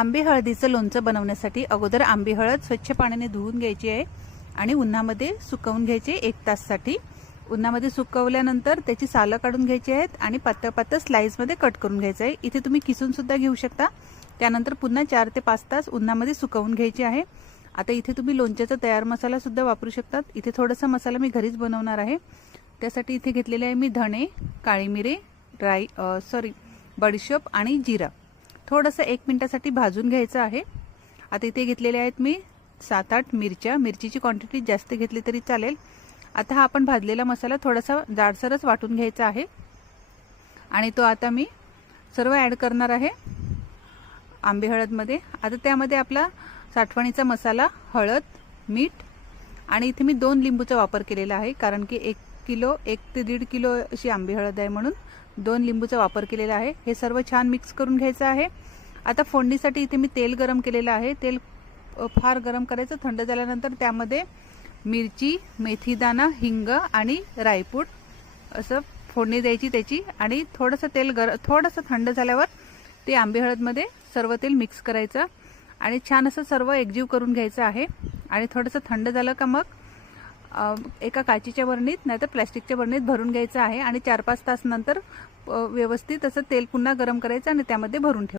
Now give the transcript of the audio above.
आंबे हळदीचं लोणचं बनवण्यासाठी अगोदर आंबे हळद स्वच्छ पाण्याने धुवून घ्यायची आहे आणि उन्हामध्ये सुकवून घ्यायचे 1 तासासाठी। उन्हामध्ये सुकवल्यानंतर त्याची सालं काढून घ्यायची आहेत आणि पातळ पातळ स्लाइसमध्ये कट करून घ्यायचं आहे। इथे तुम्ही किसून सुद्धा घेऊ शकता। त्यानंतर पुन्हा 4 ते 5 तास उन्हामध्ये सुकवून घ्यायचे आहे। आता इथे तुम्ही लोणच्याचा तयार मसाला सुद्धा वापरू शकतात। इथे थोडासा मसाला मी घरीच बनवणार आहे। त्यासाठी इथे घेतलेले आहे मी धणे, काळी मिरी, बडीशोप आणि जिरा। थोडंसं 1 मिनिटासाठी भाजून घ्यायचं आहे। आता इथे घेतलेले आहेत मी 7-8 मिरच्या। मिरचीची क्वांटिटी जास्त घेतली तरी चालेल। आता हा आपण भाजलेला मसाला थोडासा जाडसरच वाटून घ्यायचा आहे आणि तो आता मी सर्व ॲड करणार आहे आंबे हळदमध्ये। आता त्यामध्ये आपला साठवणीचा मसाला, हळद, मीठ आणि इथे मी 2 लिंबूचा वापर केलेला आहे, कारण की 1 ते 1.5 किलो अशी आंबे हळद आहे म्हणून 2 लिंबूचा वापर केलेला आहे। हे सर्व छान मिक्स करून घ्यायचं आहे। आता फोडणीसाठी इथे मी तेल गरम केलेलं आहे। तेल फार गरम करायचं। थंड झाल्यानंतर त्यामध्ये मिरची, मेथीदाणा, हिंग आणि राईपूड असं फोडणी द्यायची त्याची आणि थोडंसं थंड झाल्यावर ते आंबे हळदमध्ये सर्व तेल मिक्स करायचं आणि छान असं सर्व एकजीव करून घ्यायचं आहे। आणि थोडंसं थंड झालं का मग एका काचेच्या बरणीत नाहीतर प्लास्टिकच्या बरणीत भरून घ्यायचं आहे आणि 4-5 तास नंतर व्यवस्थित असं तेल पुन्हा गरम करायचं आणि त्यामध्ये भरून ठेवायचं।